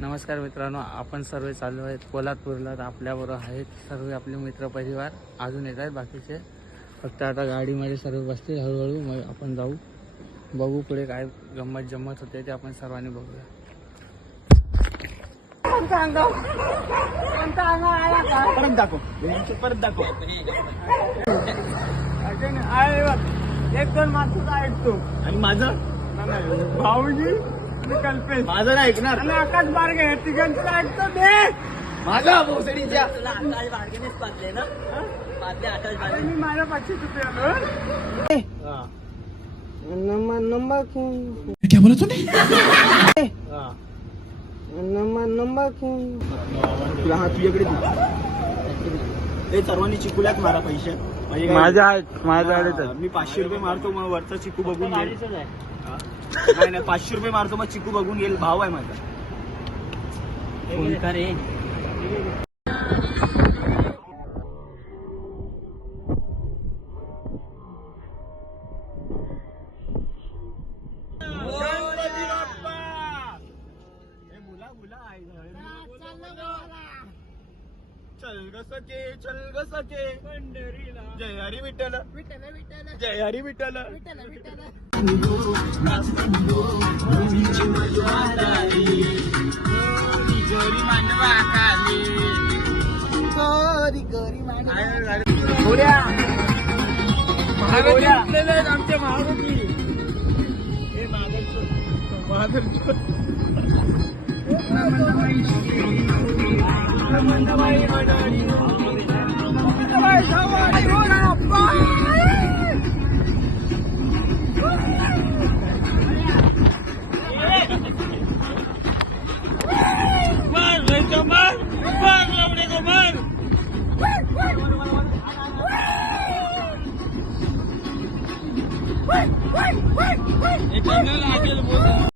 नमस्कार मित्रांनो, आपण सर्व चालू आहेत पोलादपूरला. तर आपल्याबरोबर आहेत सर्व आपले मित्र परिवार. अजून येत आहेत बाकीचे. फक्त आता गाडीमध्ये सर्व बसतील हळूहळू. मग आपण जाऊ, बघू पुढे काय गंमत जम्मत होते ते आपण सर्वांनी बघूया. परत दाखव, परत दाखव. एक दोन माणसं ऐकतो आणि माझं भाऊजी कल्पेश माझं नाही ऐकणार. आणि आकाश बारगे तिघांचं ऐकतो ते माझा भोसडीच्या आकाश बारगेनेच पाजले ना. मी माझ्या पाचशे रुपये आलो. नंबर क्या बोला तूने? नंबर तुला हा तुझ्याकडे ते सर्वांनी चिकूल्यात मारा पैसे. माझ्या मी 500 रुपये मारतो मग वरचा चिकू बघून घेईल. नाही 500 रुपये मारतो मग चिकू बघून घेईल. भाव आहे माझा. चल ग सखे, चल ग सखे पंढरीला. जय हरी विठ्ठल, विठ्ठल विठ्ठल, जय हरी विठ्ठल, विठ्ठल विठ्ठल. गोरी मांडवा खाली, गोरी गोरी मांडवा. गोऱ्या महागोऱ्या आमच्या महागोरी. हे महागोरी मंदबाई मंडळी मंदबाई जावाई होला बाई. मार रे कमाल, मार लवडे कमाल. एक लागेल बोल.